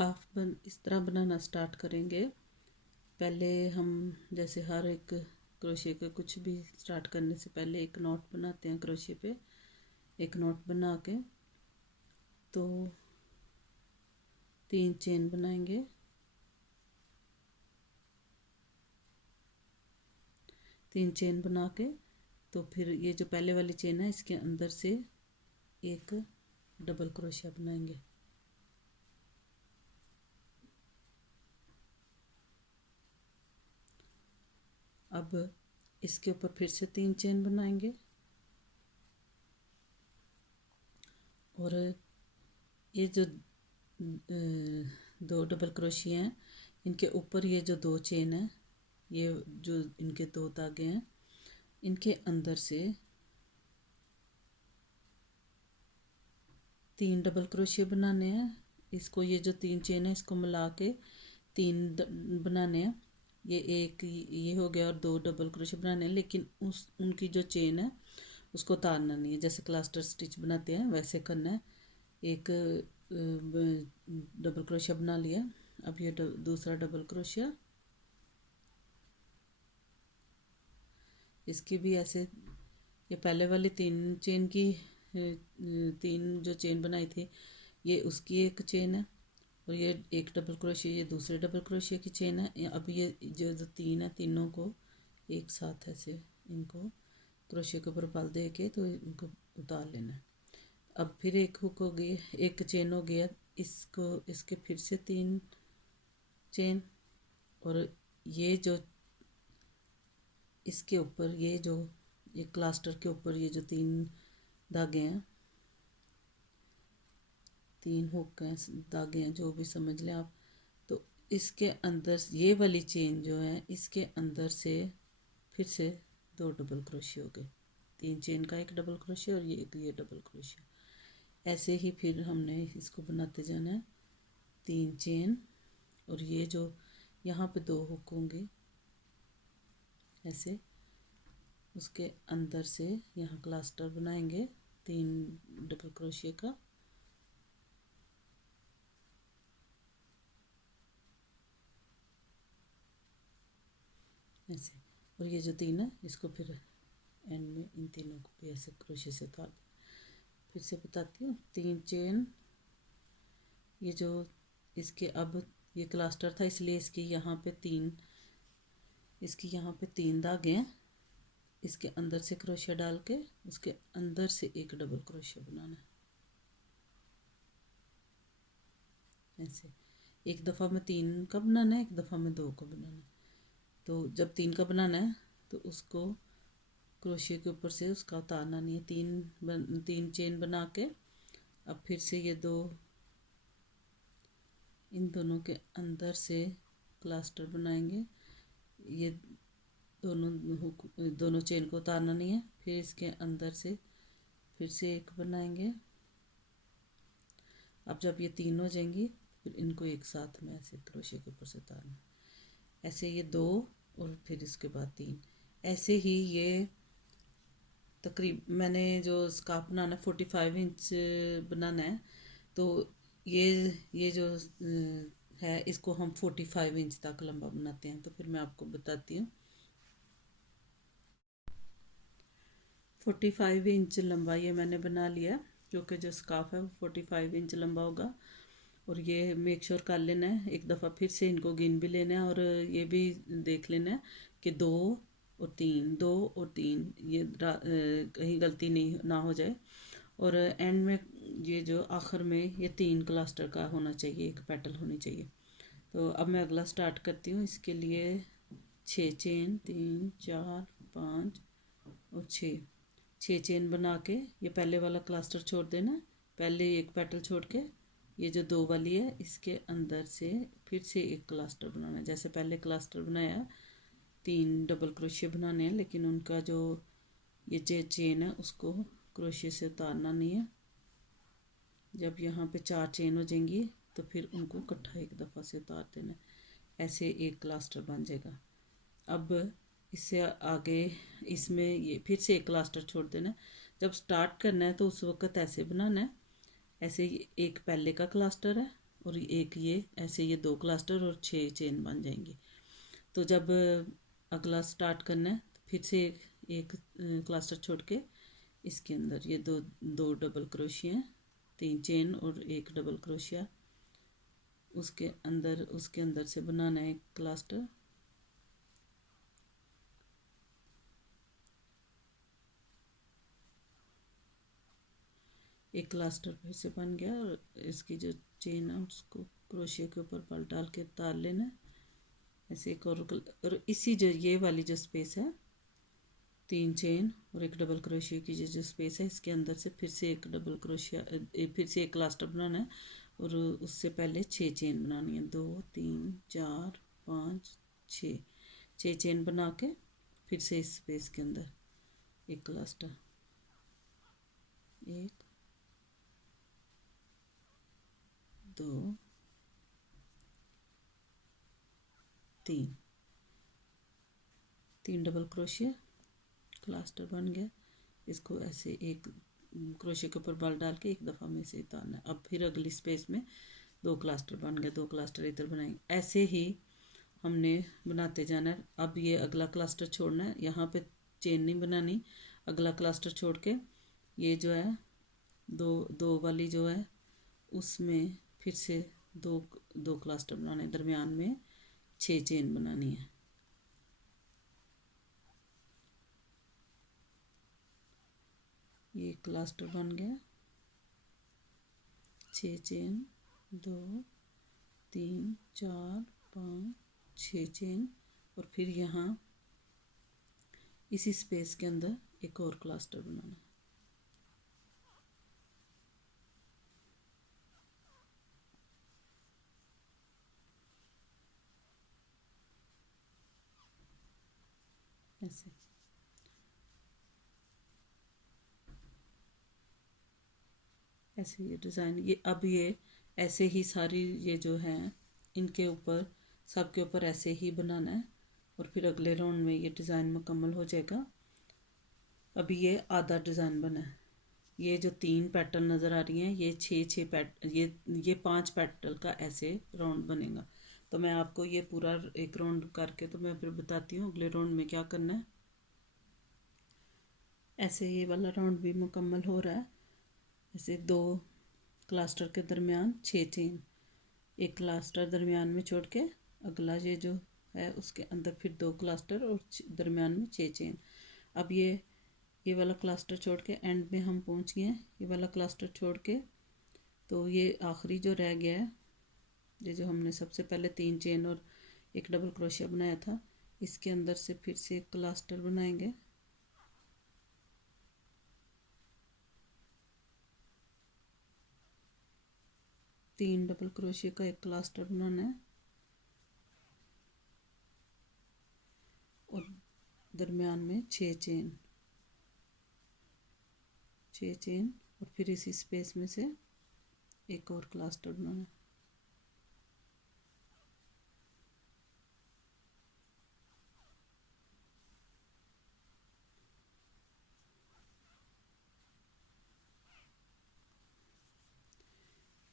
इस तरह बनाना स्टार्ट करेंगे। पहले हम जैसे हर एक क्रोशे के कुछ भी स्टार्ट करने से पहले एक नॉट बनाते हैं। क्रोशे पे एक नॉट बना के तो 3 चेन बनाएंगे। तीन चेन बना के तो फिर ये जो पहले वाली चेन है इसके अंदर से एक डबल क्रोशिया बनाएंगे। अब इसके ऊपर फिर से 3 चेन बनाएंगे और ये जो दो डबल क्रोशिया हैं इनके ऊपर ये जो 2 चेन है, ये जो इनके 2 धागे हैं, इनके अंदर से 3 डबल क्रोशिया बनाने हैं। इसको ये जो 3 चेन है इसको मिला के 3 बनाने हैं। ये हो गया और 2 डबल क्रोशिया बनाने हैं, लेकिन उनकी जो चेन है उसको उतारना नहीं है। जैसे क्लस्टर स्टिच बनाते हैं वैसे करना है। एक डबल क्रोशिया बना लिया। अब ये दूसरा डबल क्रोशिया, इसकी भी ऐसे ये पहले वाली 3 चेन की 3 जो चेन बनाई थी ये उसकी एक चेन है और ये एक डबल क्रोशिया ये दूसरे डबल क्रोशिया की चेन है। अब ये जो 3 है तीनों को एक साथ ऐसे इनको क्रोशिया के ऊपर बल दे के तो इनको उतार लेना है। अब फिर एक हुक हो गई, एक चेन हो गया, इसको इसके फिर से 3 चेन और ये जो इसके ऊपर ये क्लस्टर के ऊपर ये जो 3 धागे हैं, 3 हुक हैं, धागे हैं, जो भी समझ लें आप। तो इसके अंदर ये वाली चेन जो है इसके अंदर से फिर से 2 डबल क्रोशिया हो गए। 3 चेन का एक डबल क्रोशिया और ये डबल क्रोशिया। ऐसे ही फिर हमने इसको बनाते जाना है। 3 चेन और ये जो यहाँ पे 2 हुक होंगे ऐसे, उसके अंदर से यहाँ क्लस्टर बनाएंगे 3 डबल क्रोशिया का। ऐसे, और ये जो 3 है इसको फिर एंड में इन तीनों को भी ऐसे क्रोशिया से उतार। फिर से बताती हूँ। 3 चेन, ये जो इसके अब ये क्लस्टर था इसलिए इसकी यहाँ पे 3 धागे हैं। इसके अंदर से क्रोशिया डाल के उसके अंदर से एक डबल क्रोशिया बनाना है। ऐसे एक दफ़ा में 3 का बनाना है, एक दफ़ा में 2 का बनाना है। तो जब 3 का बनाना है तो उसको क्रोशिया के ऊपर से उसका उतारना नहीं है। 3 चेन बना के अब फिर से ये 2 इन दोनों के अंदर से क्लस्टर बनाएंगे। ये दोनों चेन को उतारना नहीं है। फिर इसके अंदर से फिर से एक बनाएंगे। अब जब ये 3 हो जाएंगी फिर इनको एक साथ में ऐसे क्रोशिया के ऊपर से उतारना। ऐसे ये 2 और फिर इसके बाद 3। ऐसे ही ये मैंने जो स्कार्फ बनाना है 45 इंच बनाना है। तो ये जो है इसको हम 45 इंच तक लंबा बनाते हैं। तो फिर मैं आपको बताती हूँ। 45 इंच लंबा ये मैंने बना लिया, क्योंकि जो स्कार्फ है वो 45 इंच लंबा होगा। और ये मेक श्योर कर लेना है, एक दफ़ा फिर से इनको गिन भी लेना है और ये भी देख लेना है कि 2 और 3 ये कहीं गलती नहीं ना हो जाए। और एंड में ये जो आखिर में ये 3 क्लस्टर का होना चाहिए, एक पेटल होनी चाहिए। तो अब मैं अगला स्टार्ट करती हूँ। इसके लिए 6 चेन, 3 4 5 और 6 चेन बना के ये पहले वाला क्लस्टर छोड़ देना। पहले एक पेटल छोड़ के ये जो 2 वाली है इसके अंदर से फिर से एक क्लस्टर बनाना है। जैसे पहले क्लस्टर बनाया 3 डबल क्रोशिया बनाने हैं, लेकिन उनका जो ये चेन है उसको क्रोशिया से उतारना नहीं है। जब यहाँ पे 4 चेन हो जाएंगी तो फिर उनको इकट्ठा एक दफ़ा से उतार देना। ऐसे एक क्लस्टर बन जाएगा। अब इससे आगे इसमें ये फिर से एक क्लस्टर छोड़ देना। जब स्टार्ट करना है तो उस वक्त ऐसे बनाना है। ऐसे एक पहले का क्लस्टर है और एक ये ऐसे, ये 2 क्लस्टर और 6 चेन बन जाएंगी। तो जब अगला स्टार्ट करना है फिर से एक क्लस्टर छोड़ के इसके अंदर ये दो डबल क्रोशिया, 3 चेन और एक डबल क्रोशिया, उसके अंदर से बनाना है एक क्लस्टर। एक क्लस्टर फिर से बन गया और इसकी जो चेन है उसको क्रोशिया के ऊपर बल डाल के उतार लेना है ऐसे एक और इसी जो ये वाली जो स्पेस है 3 चेन और एक डबल क्रोशिया की जो स्पेस है इसके अंदर से फिर से एक डबल क्रोशिया, फिर से एक क्लस्टर बनाना है और उससे पहले 6 चेन बनानी है, 2 3 4 5 6, 6 चेन बना के फिर से इस स्पेस के अंदर एक क्लस्टर, 1 2 3 डबल क्रोशिया, क्लस्टर बन गया। इसको ऐसे एक क्रोशिया के ऊपर बल डाल के एक दफ़ा में से उतारना है। अब फिर अगली स्पेस में 2 क्लस्टर बन गए, 2 क्लस्टर इधर बनाएंगे। ऐसे ही हमने बनाते जाना है। अब ये अगला क्लस्टर छोड़ना है, यहाँ पे चेन नहीं बनानी। अगला क्लस्टर छोड़ के ये जो है दो वाली जो है उसमें फिर से दो क्लस्टर बनाने, दरमियान में 6 चेन बनानी है। ये क्लस्टर बन गया, 6 चेन, 2 3 4 5 6 चेन और फिर यहाँ इसी स्पेस के अंदर एक और क्लस्टर बनाना है। ऐसे ये डिज़ाइन, ये अब ये ऐसे ही सारी ये जो हैं इनके ऊपर सबके ऊपर ऐसे ही बनाना है और फिर अगले राउंड में ये डिज़ाइन मुकम्मल हो जाएगा। अभी ये आधा डिज़ाइन बना है। ये जो 3 पैटर्न नज़र आ रही हैं ये 6 ये 5 पैटर्न का ऐसे राउंड बनेगा। तो मैं आपको ये पूरा एक राउंड करके तो मैं फिर बताती हूँ अगले राउंड में क्या करना है। ऐसे ये वाला राउंड भी मुकम्मल हो रहा है। ऐसे 2 क्लस्टर के दरमियान 6 चेन, एक क्लस्टर दरमियान में छोड़ के अगला ये जो है उसके अंदर फिर 2 क्लस्टर और दरमियान में 6 चेन। अब ये वाला क्लस्टर छोड़ के एंड में हम पहुंच गए हैं। ये वाला क्लस्टर छोड़ के तो ये आखिरी जो रह गया है, ये जो हमने सबसे पहले 3 चेन और एक डबल क्रोशिया बनाया था, इसके अंदर से फिर से एक क्लस्टर बनाएंगे। तीन डबल क्रोशिया का एक क्लस्टर बनाना है और दरमियान में 6 चेन, 6 चेन और फिर इसी स्पेस में से एक और क्लस्टर बनाना है।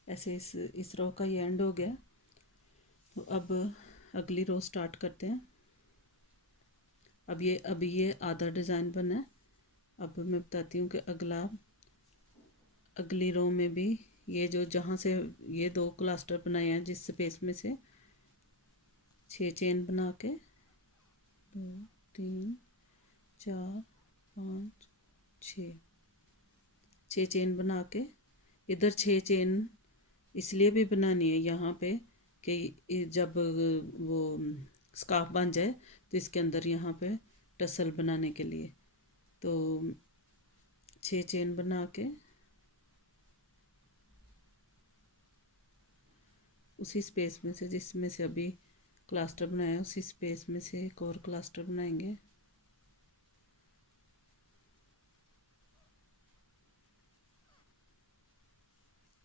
ऐसे इस रो का ये एंड हो गया। तो अब अगली रो स्टार्ट करते हैं। अभी ये आधा डिज़ाइन बना है। अब मैं बताती हूँ कि अगली रो में भी ये जो जहाँ से ये 2 क्लस्टर बनाए हैं जिस स्पेस में से 6 चेन बना के 2 3 4 5 6 चेन बना के इधर 6 चेन इसलिए भी बनानी है यहाँ पे कि जब वो स्कार्फ बन जाए तो इसके अंदर यहाँ पे टसल बनाने के लिए। तो 6 चेन बना के उसी स्पेस में से जिसमें से अभी क्लस्टर बनाया उसी स्पेस में से एक और क्लस्टर बनाएंगे।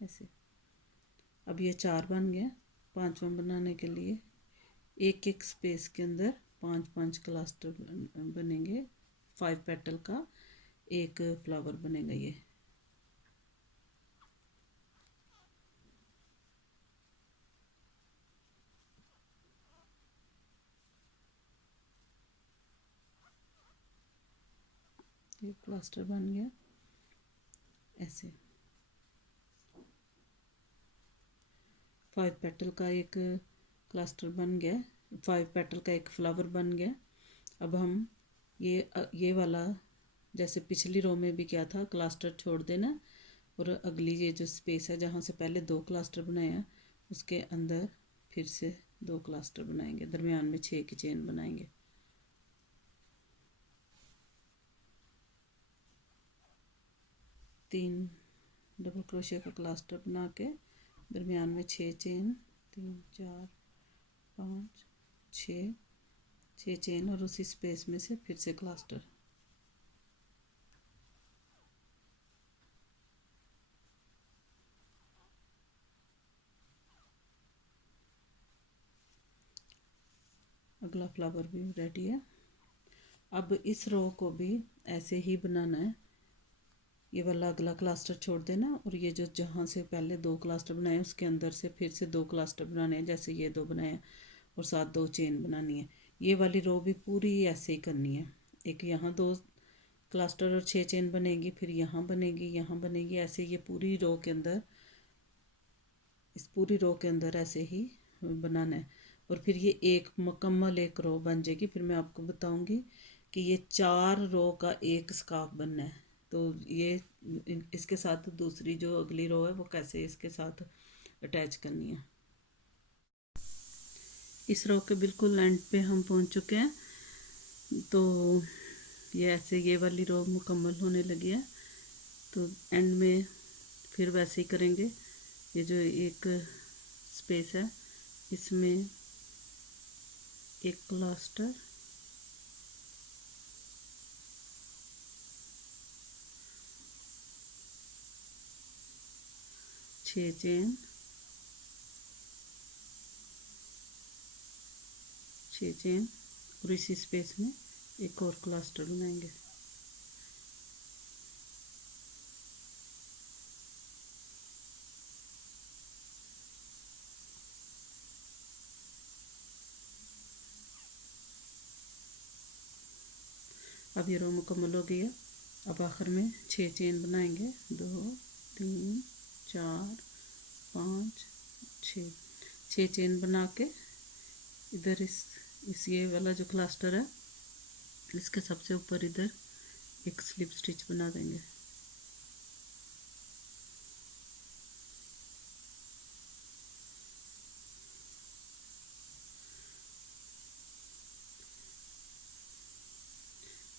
ऐसे अब ये 4 बन गया। 5वां बनाने के लिए एक एक स्पेस के अंदर 5 क्लस्टर बनेंगे। 5 पेटल का एक फ्लावर बनेगा। ये ये क्लस्टर बन गया ऐसे। 5 पेटल का एक क्लस्टर बन गया, 5 पेटल का एक फ्लावर बन गया। अब हम ये वाला जैसे पिछली रो में भी क्या था, क्लस्टर छोड़ देना और अगली ये जो स्पेस है जहाँ से पहले 2 क्लस्टर बनाए हैं उसके अंदर फिर से 2 क्लस्टर बनाएंगे, दरमियान में 6 की चेन बनाएंगे। तीन डबल क्रोशिया का क्लस्टर बना के दरमियान में 6 चेन, 3 4 5 6 चेन और उसी स्पेस में से फिर से क्लस्टर। अगला फ्लावर भी रेडी है। अब इस रो को भी ऐसे ही बनाना है, ये वाला अगला क्लस्टर छोड़ देना और ये जो जहाँ से पहले 2 क्लस्टर बनाए उसके अंदर से फिर से 2 क्लस्टर बनाने हैं, जैसे ये 2 बनाए हैं और साथ 2 चेन बनानी है। ये वाली रो भी पूरी ऐसे ही करनी है, एक यहाँ 2 क्लस्टर और 6 चेन बनेगी, फिर यहाँ बनेगी, यहाँ बनेगी, ऐसे ये पूरी रो के अंदर, इस पूरी रो के अंदर ऐसे ही बनाना है। और फिर ये एक मुकम्मल एक रो बन जाएगी। फिर मैं आपको बताऊंगी कि ये 4 रो का एक स्कार्फ बनना है, तो ये इसके साथ दूसरी जो अगली रो है वो कैसे इसके साथ अटैच करनी है। इस रो के बिल्कुल एंड पे हम पहुंच चुके हैं, तो ये ऐसे ये वाली रो मुकम्मल होने लगी है, तो एंड में फिर वैसे ही करेंगे। ये जो एक स्पेस है इसमें एक क्लस्टर, छः चेन, 6 चेन और इसी स्पेस में एक और क्लस्टर बनाएंगे। अब ये रो मुकम्मल हो गई है। अब आखिर में 6 चेन बनाएंगे, 2 3 4 5 6 चेन बना के इधर इस ये वाला जो क्लस्टर है इसके सबसे ऊपर इधर एक स्लिप स्टिच बना देंगे।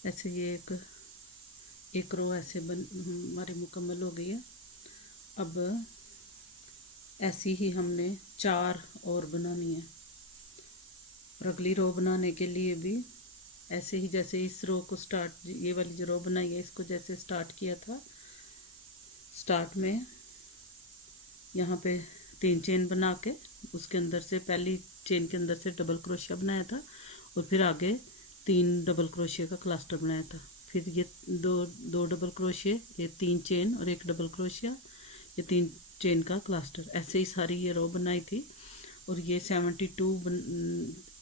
ऐसे ये एक रो ऐसे हमारी मुकम्मल हो गई है। अब ऐसी ही हमने 4 और बनानी है और अगली रो बनाने के लिए भी ऐसे ही जैसे इस रो को स्टार्ट, ये वाली जो रो बनाई है इसको जैसे स्टार्ट किया था, स्टार्ट में यहाँ पे 3 चेन बना के उसके अंदर से पहली चेन के अंदर से डबल क्रोशिया बनाया था और फिर आगे 3 डबल क्रोशिया का क्लस्टर बनाया था, फिर ये दो डबल क्रोशिया, ये 3 चेन और एक डबल क्रोशिया, ये 3 चेन का क्लस्टर, ऐसे ही सारी ये रो बनाई थी। और ये 72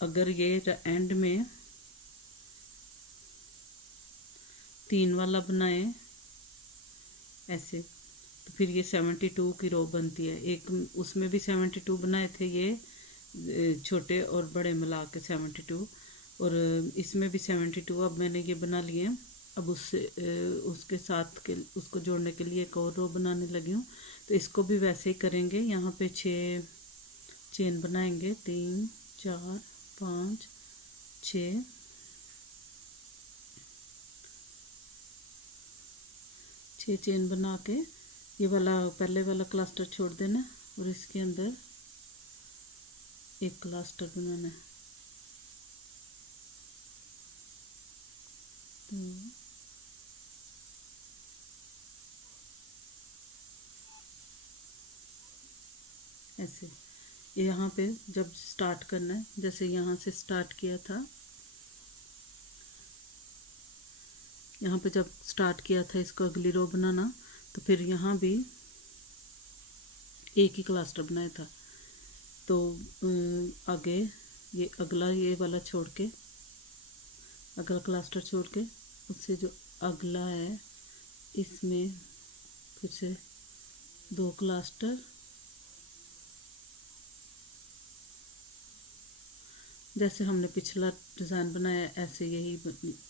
अगर ये एंड में 3 वाला बनाए ऐसे तो फिर ये 72 की रो बनती है। एक उसमें भी 72 बनाए थे, ये छोटे और बड़े मिला के 72, और इसमें भी 72। अब मैंने ये बना लिए हैं। अब उसके साथ के उसको जोड़ने के लिए एक और रो बनाने लगी हूँ, तो इसको भी वैसे ही करेंगे। यहाँ पे 6 चेन बनाएंगे, 3 4 5 6 6 चेन बना के ये वाला पहले वाला क्लस्टर छोड़ देना और इसके अंदर एक क्लस्टर बनाना है। तो ऐसे यहाँ पे जब स्टार्ट करना है, जैसे यहाँ से स्टार्ट किया था, यहाँ पे जब स्टार्ट किया था इसको अगली रो बनाना, तो फिर यहाँ भी एक ही क्लस्टर बनाया था, तो आगे ये अगला ये वाला छोड़ के, अगला क्लस्टर छोड़ के उससे जो अगला है इसमें फिर से 2 क्लस्टर, जैसे हमने पिछला डिज़ाइन बनाया ऐसे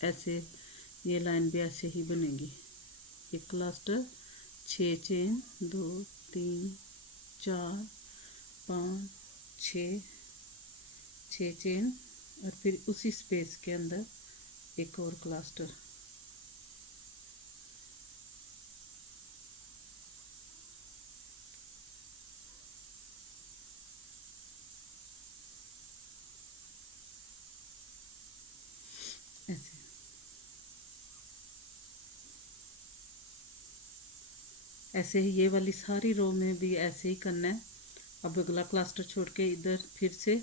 ऐसे ये लाइन भी ऐसे ही बनेगी। 1 क्लस्टर, 6 चेन, 2 3 4 5 6 चेन और फिर उसी स्पेस के अंदर एक और क्लस्टर। ऐसे ऐसे ही ये वाली सारी रो में भी ऐसे ही करना है। अब अगला क्लस्टर छोड़ के इधर फिर से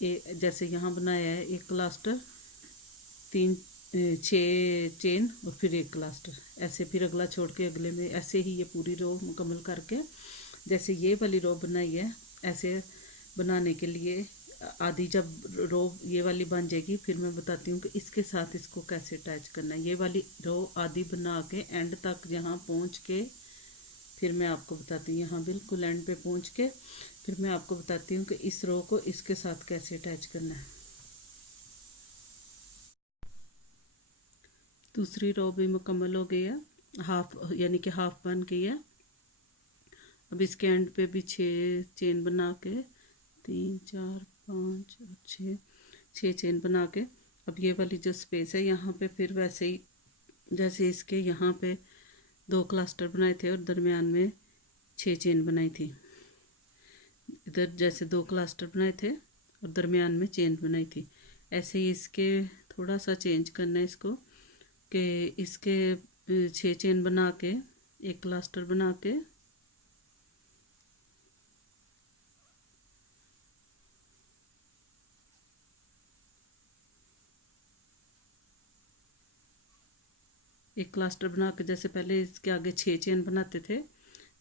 जैसे यहाँ बनाया है 1 क्लस्टर, 6 चेन और फिर 1 क्लस्टर, ऐसे फिर अगला छोड़ के अगले में ऐसे ही ये पूरी रो मुकम्मल करके जैसे ये वाली रो बनाई है ऐसे बनाने के लिए आधी जब रो ये वाली बन जाएगी फिर मैं बताती हूँ कि इसके साथ इसको कैसे अटैच करना है। ये वाली रो आधी बना के एंड तक यहाँ पहुँच के फिर मैं आपको बताती हूँ, यहाँ बिल्कुल एंड पे पहुँच के फिर मैं आपको बताती हूँ कि इस रो को इसके साथ कैसे अटैच करना है। दूसरी रो भी मुकम्मल हो गई है, हाफ यानी कि हाफ बन गई है। अब इसके एंड पे भी 6 चेन बना के 3 4 5 और 6 चेन बना के अब ये वाली जो स्पेस है यहाँ पे फिर वैसे ही जैसे इसके यहाँ पे 2 क्लस्टर बनाए थे और दरमियान में 6 चेन बनाई थी। इधर जैसे 2 क्लस्टर बनाए थे और दरमियान में चेन बनाई थी, ऐसे ही इसके थोड़ा सा चेंज करना है इसको कि इसके 6 चेन बना के 1 क्लस्टर बना के एक क्लस्टर बना के जैसे पहले इसके आगे 6 चेन बनाते थे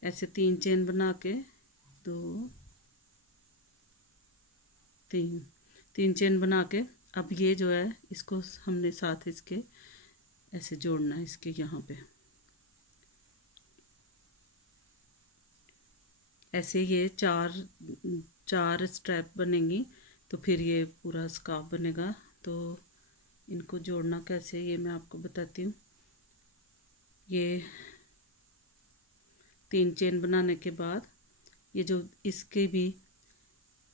ऐसे 3 चेन बना के 2 3 चेन बना के अब ये जो है इसको हमने साथ इसके ऐसे जोड़ना है इसके यहाँ पे ऐसे ये चार स्ट्रैप बनेंगी तो फिर ये पूरा स्कार्फ बनेगा। तो इनको जोड़ना कैसे ये मैं आपको बताती हूँ। ये 3 चेन बनाने के बाद ये जो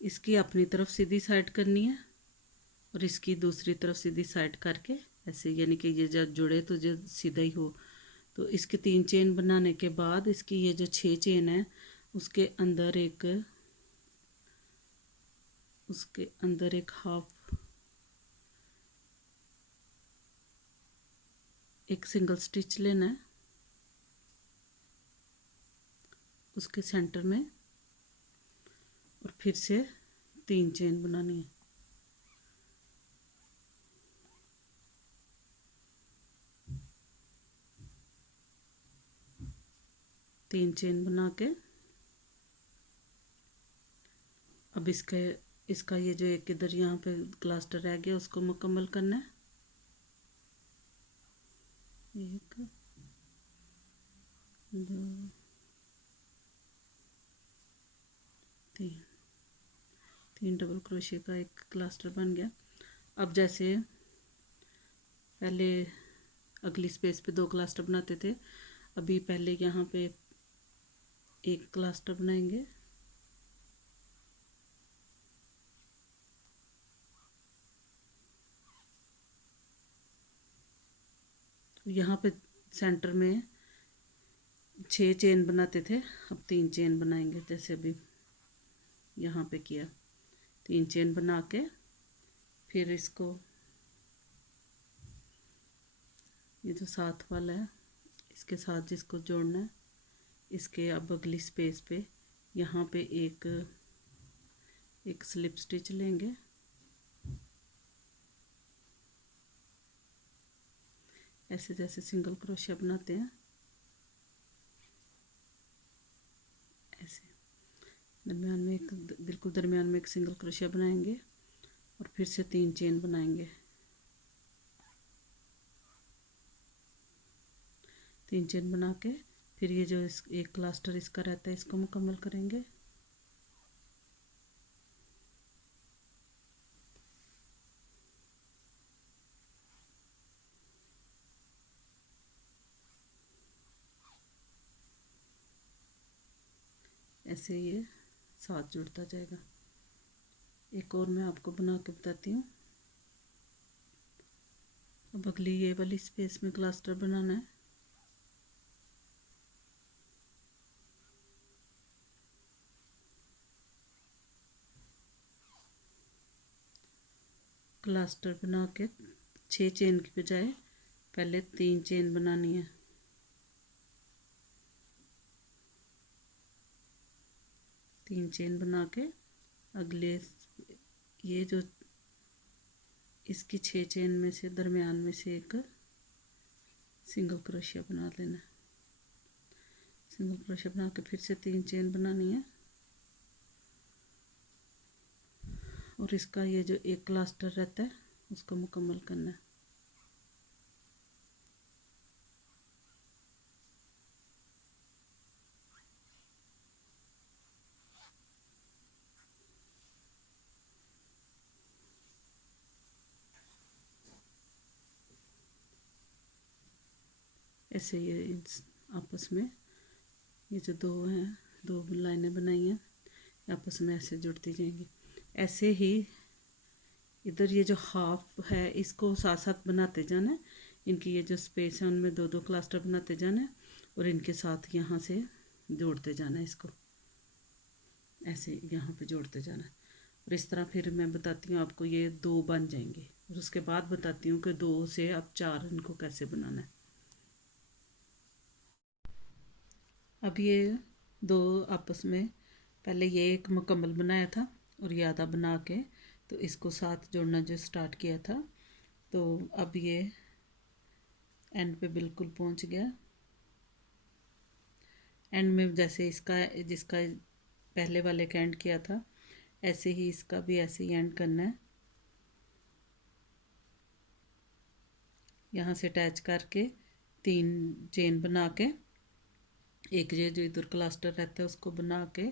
इसकी अपनी तरफ सीधी साइड करनी है और इसकी दूसरी तरफ सीधी साइड करके ऐसे यानी कि ये जब जुड़े तो जो सीधा ही हो। तो इसके 3 चेन बनाने के बाद इसकी ये जो 6 चेन है उसके अंदर एक सिंगल स्टिच लेना है उसके सेंटर में और फिर से 3 चेन बनानी है। तीन चेन बना के अब इसका ये जो एक इधर यहाँ पे क्लस्टर रह गया उसको मुकम्मल करना है। 1 2 3 डबल क्रोशिया का एक क्लस्टर बन गया। अब जैसे पहले अगली स्पेस पे 2 क्लस्टर बनाते थे अभी पहले यहाँ पे एक क्लस्टर बनाएंगे यहाँ पे सेंटर में 6 चेन बनाते थे अब 3 चेन बनाएंगे जैसे अभी यहाँ पे किया 3 चेन बना के फिर इसको ये जो साथ वाला है इसके साथ जिसको जोड़ना है इसके अब अगली स्पेस पे यहाँ पे एक स्लिप स्टिच लेंगे ऐसे जैसे सिंगल क्रोशिया बनाते हैं ऐसे दरमियान में बिल्कुल दरमियान में एक सिंगल क्रोशिया बनाएंगे और फिर से 3 चेन बनाएंगे। 3 चेन बना के फिर ये जो इस एक क्लस्टर इसका रहता है इसको मुकम्मल करेंगे। ऐसे ये साथ जुड़ता जाएगा। एक और मैं आपको बना के बताती हूँ। अब अगली ये वाली स्पेस में क्लस्टर बनाना है। क्लस्टर बना के 6 चेन की बजाय पहले 3 चेन बनानी है। 3 चेन बना के अगले ये जो इसकी 6 चेन में से दरमियान में से एक सिंगल क्रोशिया बना लेना है। सिंगल क्रोशिया बना के फिर से 3 चेन बनानी है और इसका ये जो एक क्लस्टर रहता है उसको मुकम्मल करना है। ऐसे ये आपस में ये जो दो हैं, 2 लाइनें बनाई हैं, आपस में ऐसे जुड़ती जाएंगी। ऐसे ही इधर ये जो हाफ है इसको साथ साथ बनाते जाना है। इनकी ये जो स्पेस है उनमें 2-2 क्लस्टर बनाते जाना है और इनके साथ यहाँ से जोड़ते जाना है। इसको ऐसे यहाँ पे जोड़ते जाना है और इस तरह फिर मैं बताती हूँ आपको। ये 2 बन जाएंगे और उसके बाद बताती हूँ कि 2 से अब 4 इनको कैसे बनाना है। अब ये 2 आपस में पहले ये एक मुकम्मल बनाया था और ये आधा बना के तो इसको साथ जोड़ना जो स्टार्ट किया था, तो अब ये एंड पे बिल्कुल पहुंच गया। एंड में जैसे इसका जिसका पहले वाले का एंड किया था ऐसे ही इसका भी ऐसे ही एंड करना है। यहाँ से अटैच करके 3 चेन बना के एक ये जो इधर क्लस्टर रहता है उसको बना के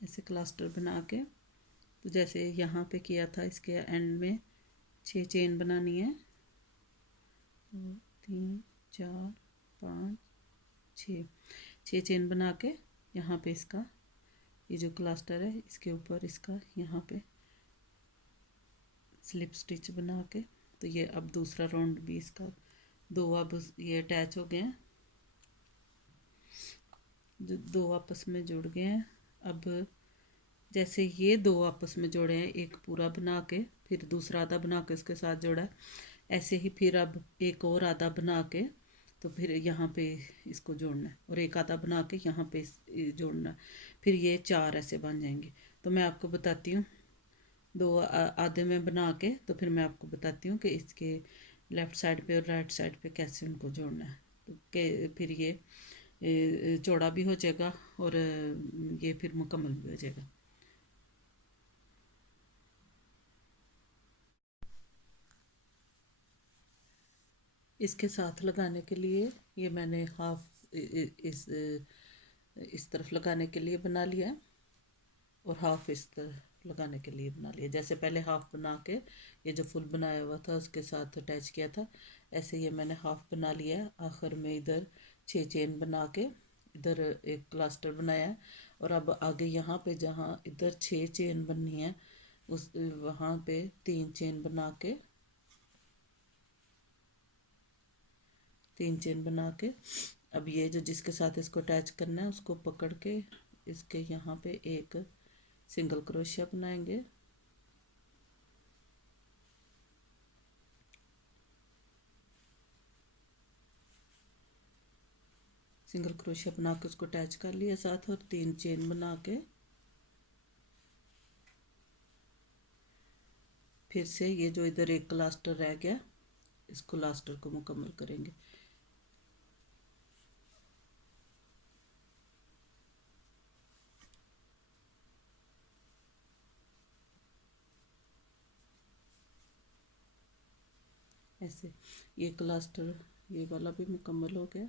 ऐसे क्लस्टर बना के तो जैसे यहाँ पे किया था इसके एंड में 6 चेन बनानी है। 2 3 4 5 6 चेन बना के यहाँ पे इसका ये जो क्लस्टर है इसके ऊपर इसका यहाँ पे स्लिप स्टिच बना के तो ये अब दूसरा राउंड भी इसका 2 अब ये अटैच हो गए हैं, जो 2 आपस में जुड़ गए हैं। अब जैसे ये 2 आपस में जोड़े हैं, एक पूरा बना के फिर दूसरा आधा बना के उसके साथ जोड़ा है, ऐसे ही फिर अब एक और आधा बना के तो फिर यहाँ पे इसको जोड़ना है और एक आधा बना के यहाँ पे जोड़ना है, फिर ये 4 ऐसे बन जाएंगे। तो मैं आपको बताती हूँ 2 आधे में बना के तो फिर मैं आपको बताती हूँ कि इसके लेफ़्ट साइड पे और राइट साइड पे कैसे उनको जोड़ना है। तो फिर ये चौड़ा भी हो जाएगा और ये फिर मुकम्मल भी हो जाएगा। इसके साथ लगाने के लिए ये मैंने हाफ इस तरफ लगाने के लिए बना लिया है और हाफ इस तरफ लगाने के लिए बना लिया। जैसे पहले हाफ बना के ये जो फुल बनाया हुआ था उसके साथ अटैच किया था, ऐसे ये मैंने हाफ बना लिया है। आखिर में इधर 6 चेन बना के इधर एक क्लस्टर बनाया है और अब आगे यहाँ पे जहाँ इधर 6 चेन बननी है उस वहाँ पे 3 चेन बना के 3 चेन बना के अब ये जो जिसके साथ इसको अटैच करना है उसको पकड़ के इसके यहाँ पे एक सिंगल क्रोशिया बनाएंगे। सिंगल क्रोशिया बना के उसको अटैच कर लिया साथ और 3 चेन बना के फिर से ये जो इधर एक क्लस्टर रह गया इस क्लस्टर को मुकम्मल करेंगे। ऐसे। ये क्लस्टर ये वाला भी मुकम्मल हो गया।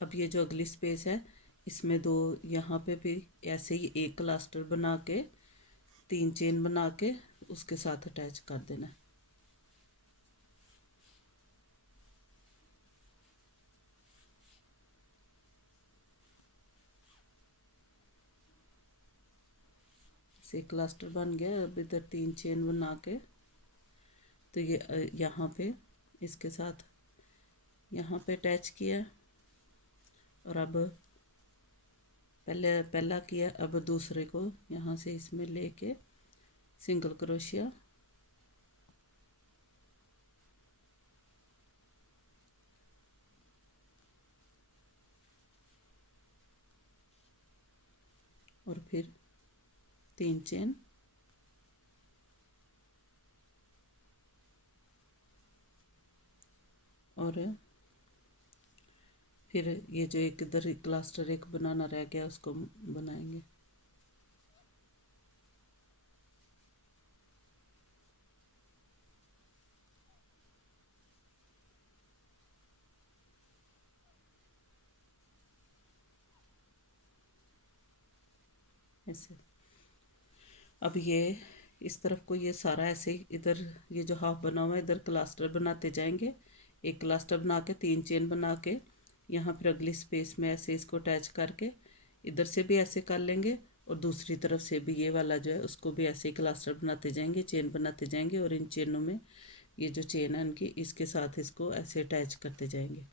अब ये जो अगली स्पेस है इसमें दो यहाँ पे भी ऐसे ही एक क्लस्टर बना के 3 चेन बना के उसके साथ अटैच कर देना। से क्लस्टर बन गया। अब इधर 3 चेन बना के तो ये यहाँ पे इसके साथ यहाँ पे अटैच किया और अब पहला किया, अब दूसरे को यहाँ से इसमें लेके सिंगल क्रोशिया और फिर 3 चेन और फिर ये जो एक इधर क्लस्टर एक बनाना रह गया उसको बनाएंगे। ऐसे अब ये इस तरफ को ये सारा ऐसे ही इधर ये जो हाफ बना हुआ है इधर क्लस्टर बनाते जाएंगे। एक क्लस्टर बना के 3 चेन बना के यहाँ फिर अगली स्पेस में ऐसे इसको अटैच करके इधर से भी ऐसे कर लेंगे और दूसरी तरफ से भी ये वाला जो है उसको भी ऐसे ही क्लस्टर बनाते जाएंगे, चेन बनाते जाएंगे और इन चेनों में ये जो चेन है इनकी इसके साथ इसको ऐसे अटैच करते जाएंगे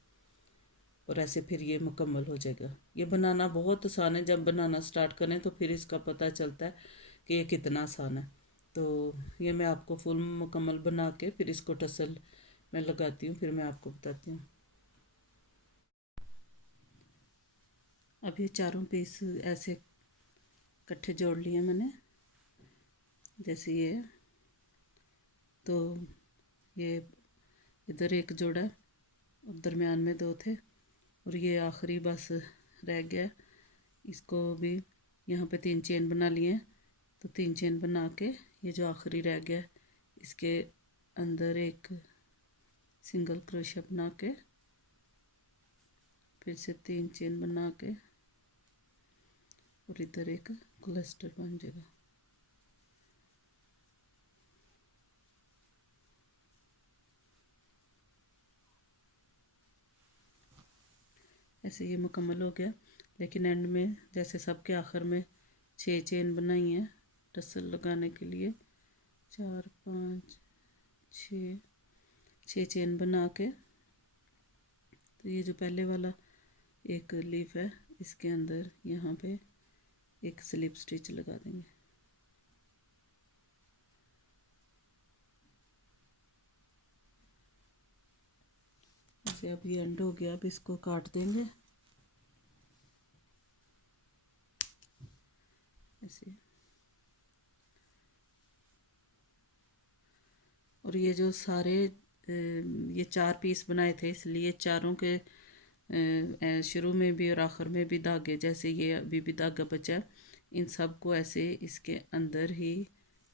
और ऐसे फिर ये मुकम्मल हो जाएगा। ये बनाना बहुत आसान है, जब बनाना स्टार्ट करें तो फिर इसका पता चलता है कि ये कितना आसान है। तो ये मैं आपको फुल मुकम्मल बना के फिर इसको टसल मैं लगाती हूँ, फिर मैं आपको बताती हूँ। अब ये चारों पीस ऐसे इकट्ठे जोड़ लिए मैंने जैसे ये, तो ये इधर एक जोड़ा और दरमियान में 2 थे और ये आखिरी बस रह गया। इसको भी यहाँ पे 3 चेन बना लिए, तो 3 चेन बना के ये जो आखिरी रह गया इसके अंदर एक सिंगल क्रोशिया बना के फिर से 3 चेन बना के और इधर एक क्लस्टर बन जाएगा। ऐसे ये मुकम्मल हो गया। लेकिन एंड में जैसे सबके आखिर में 6 चेन बनाई है टसल लगाने के लिए, 4 5 6 चेन बना के तो ये जो पहले वाला एक लीफ है इसके अंदर यहाँ पे एक स्लिप स्टिच लगा देंगे। ऐसे अब ये एंड हो गया, अब इसको काट देंगे ऐसे। और ये जो सारे ये 4 पीस बनाए थे इसलिए चारों के शुरू में भी और आखिर में भी धागे, जैसे ये अभी भी धागा बचा इन सब को ऐसे इसके अंदर ही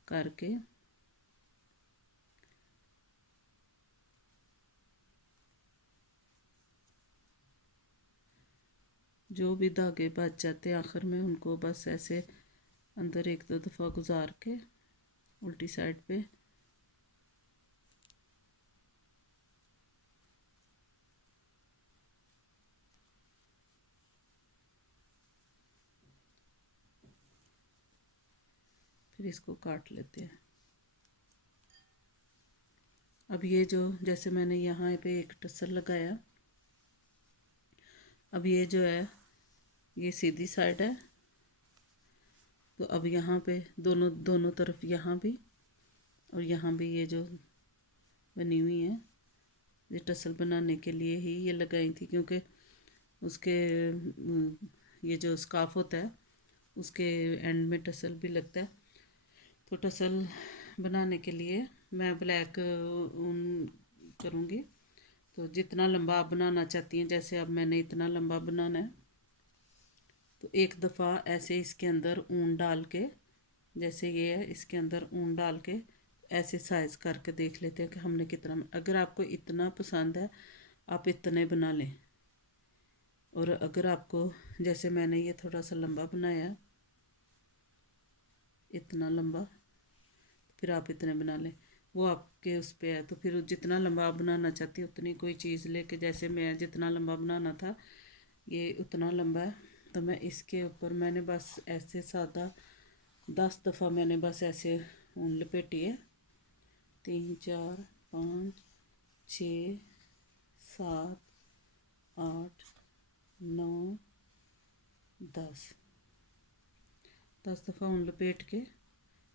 करके जो भी धागे बच जाते हैं आखिर में उनको बस ऐसे अंदर 1-2 दफ़ा गुजार के उल्टी साइड पे फिर इसको काट लेते हैं। अब ये जो जैसे मैंने यहाँ पे एक टसल लगाया, अब ये जो है ये सीधी साइड है, तो अब यहाँ पे दोनों तरफ यहाँ भी और यहाँ भी ये जो बनी हुई है ये टसल बनाने के लिए ही ये लगाई थी, क्योंकि उसके ये जो स्काफ होता है उसके एंड में टसल भी लगता है। तो टसल बनाने के लिए मैं ब्लैक ऊन करूँगी। तो जितना लंबा आप बनाना चाहती हैं, जैसे अब मैंने इतना लंबा बनाना है तो एक दफ़ा ऐसे इसके अंदर ऊन डाल के, जैसे ये है इसके अंदर ऊन डाल के ऐसे साइज़ करके देख लेते हैं कि हमने कितना, अगर आपको इतना पसंद है आप इतने बना लें, और अगर आपको, जैसे मैंने ये थोड़ा सा लंबा बनाया, इतना लंबा, फिर आप इतने बना लें, वो आपके उस पर है। तो फिर जितना लंबा आप बनाना चाहती हैं उतनी कोई चीज़ लेके, जैसे मैं जितना लंबा बनाना था ये उतना लंबा है, तो मैं इसके ऊपर मैंने बस ऐसे सादा 10 दफ़ा मैंने बस ऐसे ऊन लपेटी है, 3 4 5 6 7 8 9 10 10 दफ़ा ऊन लपेट के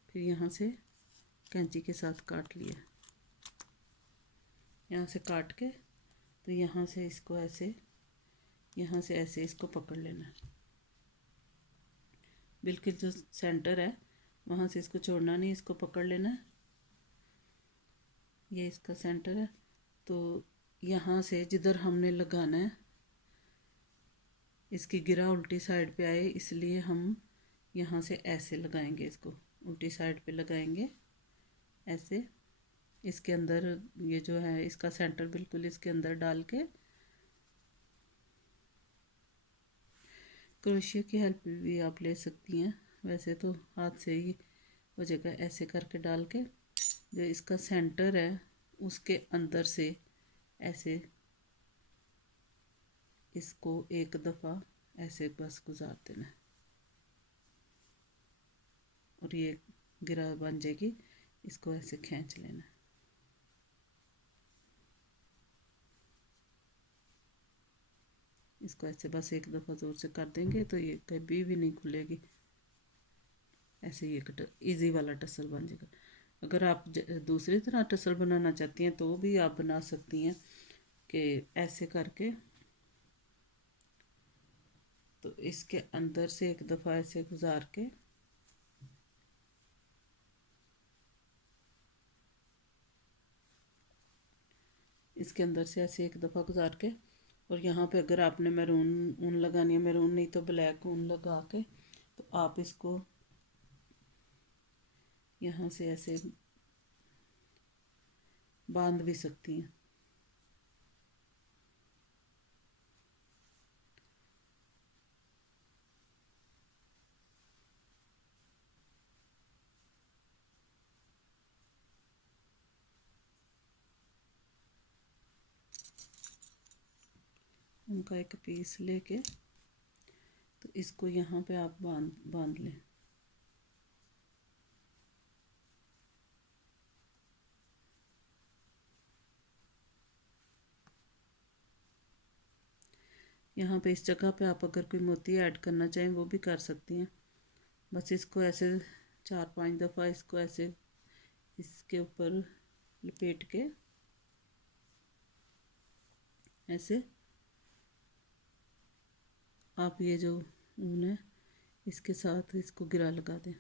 फिर यहाँ से कैंची के साथ काट लिया, यहाँ से काट के, तो यहाँ से इसको ऐसे, यहाँ से ऐसे इसको पकड़ लेना है, बिल्कुल जो सेंटर है वहाँ से इसको छोड़ना नहीं, इसको पकड़ लेना है, ये इसका सेंटर है। तो यहाँ से जिधर हमने लगाना है, इसकी गिरा उल्टी साइड पे आए, इसलिए हम यहाँ से ऐसे लगाएंगे, इसको उल्टी साइड पे लगाएंगे ऐसे, इसके अंदर ये जो है इसका सेंटर बिल्कुल इसके अंदर डाल के, क्रोशिया की हेल्प भी आप ले सकती हैं, वैसे तो हाथ से ही हो जाएगा, ऐसे करके डाल के जो इसका सेंटर है उसके अंदर से ऐसे इसको 1 दफ़ा ऐसे बस गुजार देना, और ये गिरा बन जाएगी, इसको ऐसे खींच लेना, इसको ऐसे बस 1 दफ़ा ज़ोर से कर देंगे तो ये कभी भी नहीं खुलेगी, ऐसे ये इजी वाला टसल बन जाएगा। अगर आप दूसरी तरह टसल बनाना चाहती हैं तो भी आप बना सकती हैं, कि ऐसे करके, तो इसके अंदर से 1 दफ़ा ऐसे गुजार के, इसके अंदर से ऐसे 1 दफ़ा गुजार के, और यहाँ पे अगर आपने मैरून ऊन लगानी है, मैरून नहीं तो ब्लैक ऊन लगा के, तो आप इसको यहाँ से ऐसे बांध भी सकती हैं। उनका एक पीस लेके तो इसको यहाँ पे आप बांध लें, यहाँ पे इस जगह पे आप अगर कोई मोती ऐड करना चाहें वो भी कर सकती हैं। बस इसको ऐसे 4-5 दफ़ा इसको ऐसे इसके ऊपर लपेट के ऐसे आप ये जो ऊन है इसके साथ इसको गिरा लगा दें,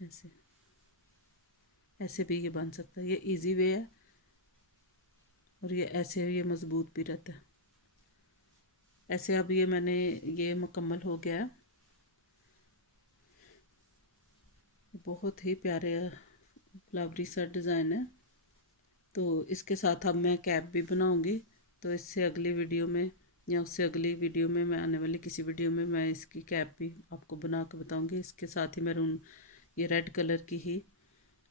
ऐसे ऐसे भी ये बन सकता है, ये इजी वे है, और ये ऐसे ये मज़बूत भी रहता है। ऐसे अब ये मैंने ये मुकम्मल हो गया है, बहुत ही प्यारे फ्लावरी सा डिज़ाइन है। तो इसके साथ अब मैं कैप भी बनाऊंगी, तो इससे अगली वीडियो में या उससे अगली वीडियो में, मैं आने वाली किसी वीडियो में मैं इसकी कैप भी आपको बना के बताऊंगी। इसके साथ ही मैरून ये रेड कलर की ही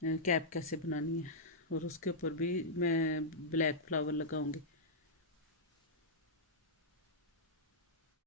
कैप कैसे बनानी है, और उसके ऊपर भी मैं ब्लैक फ्लावर लगाऊंगी।